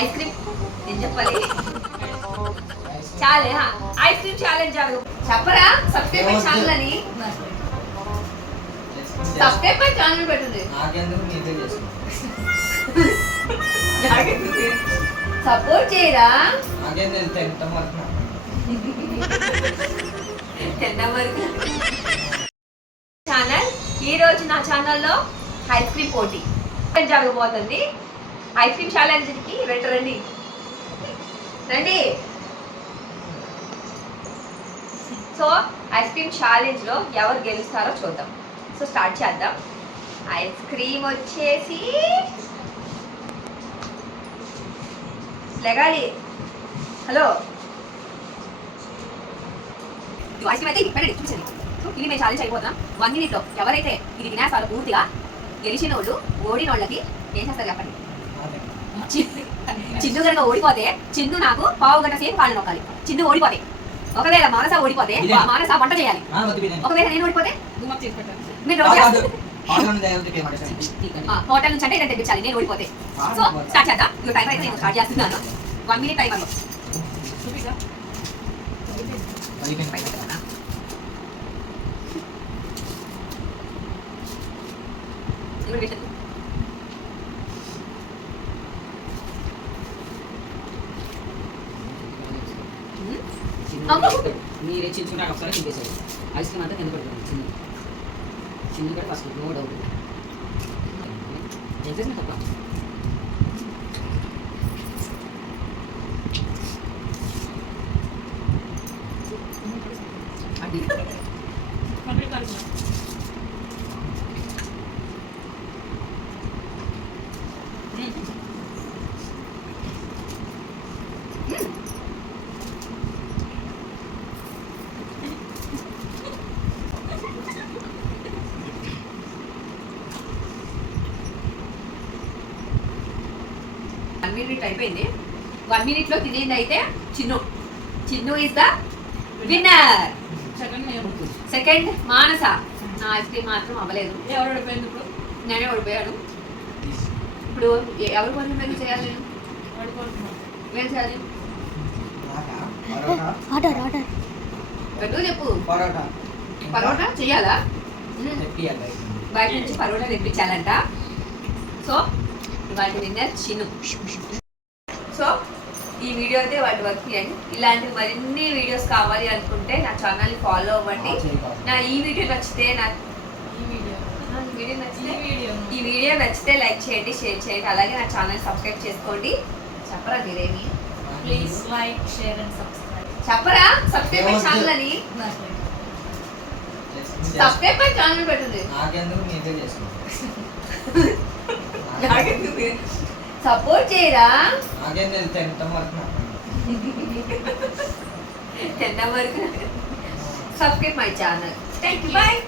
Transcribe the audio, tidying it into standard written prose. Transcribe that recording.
ice cream ఏం చెప్పాలి చాలే ఐస్ క్రీమ్ ఛాలెంజ్ అడుగు చెప్పరా సబ్స్క్రైబ్ మై ఛానల్ అని సబ్స్క్రైబ్ మై ఛానల్ పెట్టండి నాకెందుకు నీకే చేసుకో సపోర్ట్ చేయరా నాకేం తెలుసు ఎంత వరకు ఛానల్ ఈ రోజు నా ఛానల్లో ఐస్ క్రీమ్ పోటీ జరగబోతుంది ఐస్ క్రీమ్ ఛాలెంజ్కి రండి రండి సో ఐస్ క్రీమ్ ఛాలెంజ్లో ఎవరు గెలుస్తారో చూద్దాం సో స్టార్ట్ చేద్దాం ఐస్ క్రీమ్ వచ్చేసి లెగాలి హలో ఐస్ క్రీమ్ అయితే ఇది పెట్టండి చూసండి ఇది మేము ఛాలెంజ్ అయిపోతాం 1 minute ఎవరైతే ఇది తినేస్తారో పూర్తిగా గెలిచిన వాళ్ళు ఓడిన వాళ్ళకి ఏం చేస్తారు చెప్పండి చిందు కనుక ఓడిపోతే చిందు నాకు పావు గంట సేపు కాళ్ళు నొక్కాలి చిందు ఓడిపోతే ఒకవేళ మానస ఓడిపోతే మానస వంట చేయాలి ఒకవేళ నేను ఓడిపోతే మీరు హోటల్ నుంచి అంటే ఇదంతా తెప్పించాలి నేను ఓడిపోతే సో స్టార్ట్ చేద్దాం ఇప్పుడు టైమర్ అయితే నేను స్టార్ట్ చేస్తున్నాను 1 minute టైమర్లో మీరే చించుకుంటారు ఒకసారి చింపేశారు ఐస్ క్రీమ్ అంతా కింద పడుతుంది చిన్న చిన్న కూడా ఫస్ట్ నో డౌట్ ఏం చేసిన తప్ప మినిట్ అయిపోయింది 1 minute లో తినేది అయితే Chinnu is the winner second Manasa నా ఐస్ క్రీమ్ మాత్రం అవ్వలేదు ఎవరు ఓడిపోయింది ఇప్పుడు నేనే ఓడిపోయాను ఇప్పుడు ఎవరు కొంచెం చేయాలి నేను ఏం చేయాలి పెట్టు చెప్పు పరోటా చెయ్యాలా బయట నుంచి పరోటా తెప్పించాలంట సో వాటి విన్నర్ చిన్ను సో ఈ వీడియో అయితే వాటి వర్క్ చేయండి ఇలాంటి మరిన్ని వీడియోస్ కావాలి అనుకుంటే నా ఛానల్ని ఫాలో అవ్వండి నా ఈ వీడియో నచ్చితే ఈ వీడియో నచ్చితే లైక్ చేయండి షేర్ చేయండి అలాగే నా ఛానల్ సబ్స్క్రైబ్ చేసుకోండి చెప్పరా మీరేమి please like share and subscribe చెప్పరా సబ్స్క్రైబ్ మై ఛానల్ అని సబ్స్క్రైబ్ మై ఛానల్ పెట్టండి నాకెందుకు నీకే చేసుకో సపోర్ట్ చేయరా నాకేం తెలుసు ఎంత వరకు subscribe my channel thank you bye